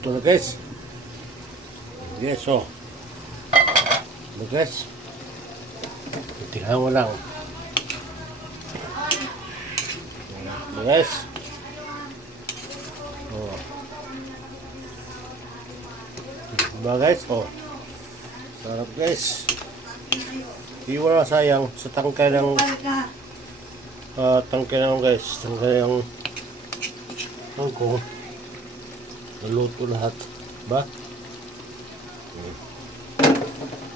Ito na guys. Yes, oh. Ito guys. Tingnan mo lang. Ito guys. Oh. Diba guys? Oh. Sarap guys. Di wala sayang sa tangkay ng tangkay ng guys. Tangkay ng kangkong. Naluto lahat. Ba?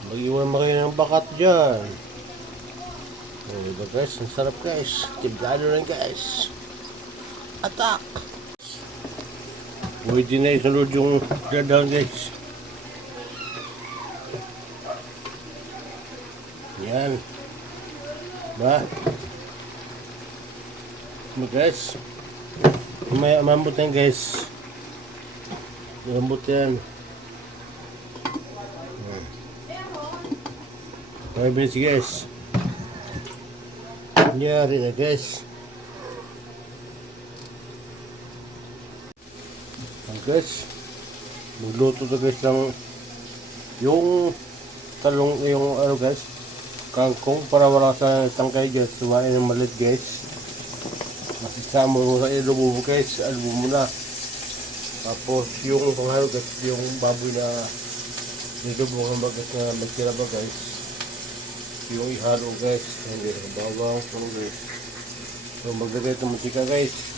Mag-iwan mo kayo ng bakat dyan. O, diba guys? Ang sarap guys. Tiblado rin guys. Attack! Pwede na isunod yung dadaan guys. Yan. Ba? Diba guys? May amambot yan guys. Amambot yan. 5 minutes guys. Nyari na guys. Guys, magluto to guys ng yung talong, yung ano guys, kangkong para wala sa tangkay guys. Sumain ng malit guys. Masisama mo sa ilubo guys. Alubo mo na. Tapos yung panghalo guys, yung baboy na nilubo ng bagat na magtira ba guys. Yung ihalo guys. Hindi na bawang puno guys. So maglagay ito mantika guys.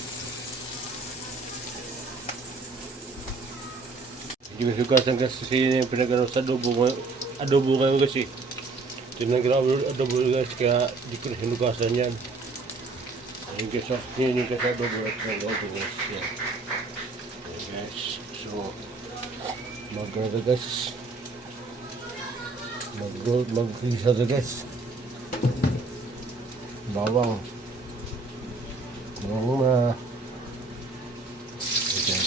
Hindi ko sugasan guys kasi yun yung pinagano sa adobo ngayon guys eh. Ito yung adobo guys kaya di ko na sinugasan yan. Yun guys oh. Yun yung kasi adobo at adobo guys. Yan. Yan guys. So maganda guys. Mag-isa guys. Bawang. Bawang na. Okay.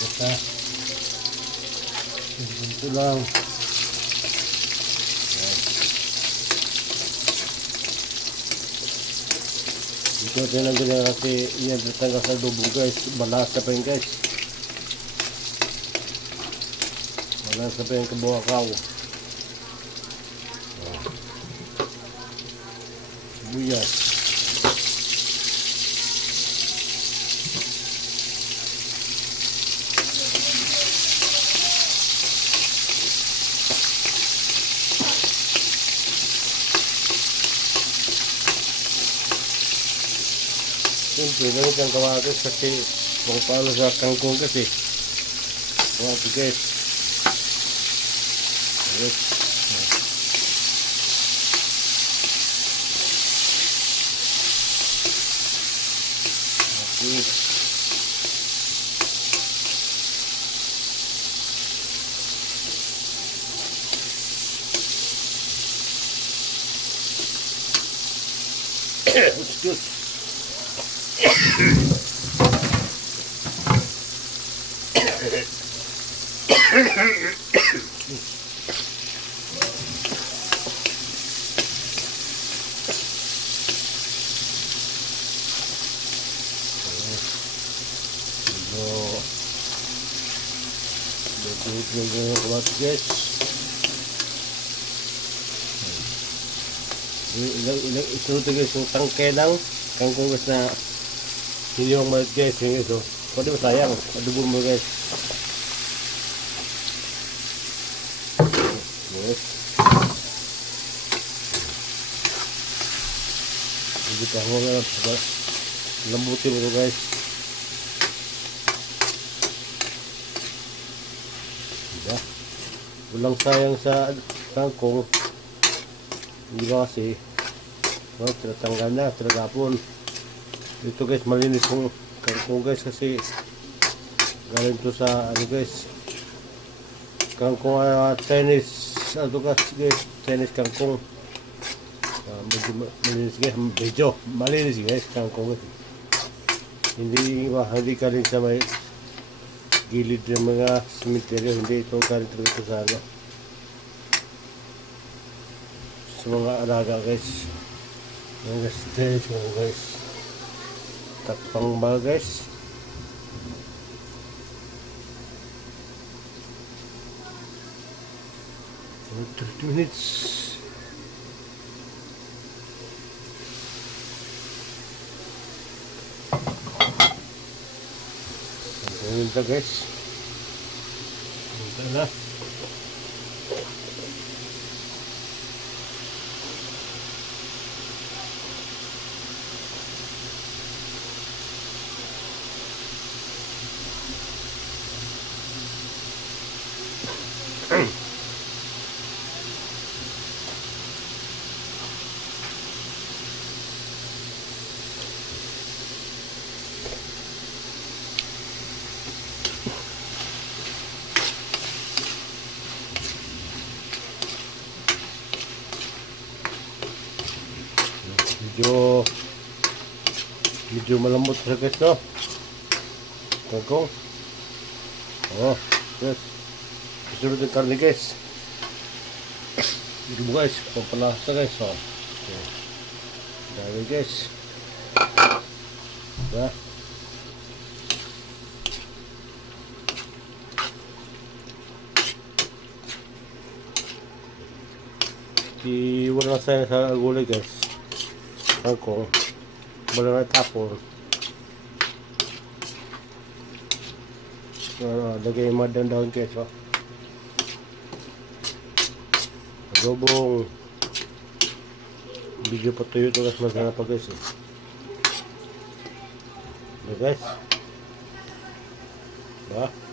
Basta. Ito lang. Ito din ang ganyan kasi yan tatanggal sa adobo guys. Balasa pa yun guys. Balasa pa yung kabuakaw. Buyas. Siyempre, ganit ang kamatis kasi kung paano sa kangkong kasi. Kamatis guys. Yes. Okay. It's good. Ito guys yung tangke ng kangkong guys na hindi yung malit guys yung ito. Pwede ba sayang? Adobo mo guys. Yes. Hindi pa ako nga lambutin mo ito guys. Diba? Walang sayang sa kangkong. Hindi ba kasi tinatanggal na, tinagapon. Ito guys, malinis kong kangkong guys kasi galing to sa ano guys, kangkong Chinese, ano guys, Chinese kangkong. Medyo malinis guys, medyo malinis guys, kangkong guys. Hindi galing sa may gilid ng mga cemetery, hindi ito galing talaga sa ano, sa mga alaga guys. Ang stage mo guys. Takpang ba guys? 30 minutes. Ang ganda guys. Ganda na. Medyo malambot siya guys, no? Kangkong. Oh, yes. Susunod yung karne guys. Ito guys, pampalasa guys. Oh. Okay. Dami guys. Diba? Wala saya sa gulay guys. Kangkong. Wala na tapon. Lagay yung mga daon guys. Oh. Adobong. Video pa tuyo ito guys. Masarap pa guys. Diba guys? Diba?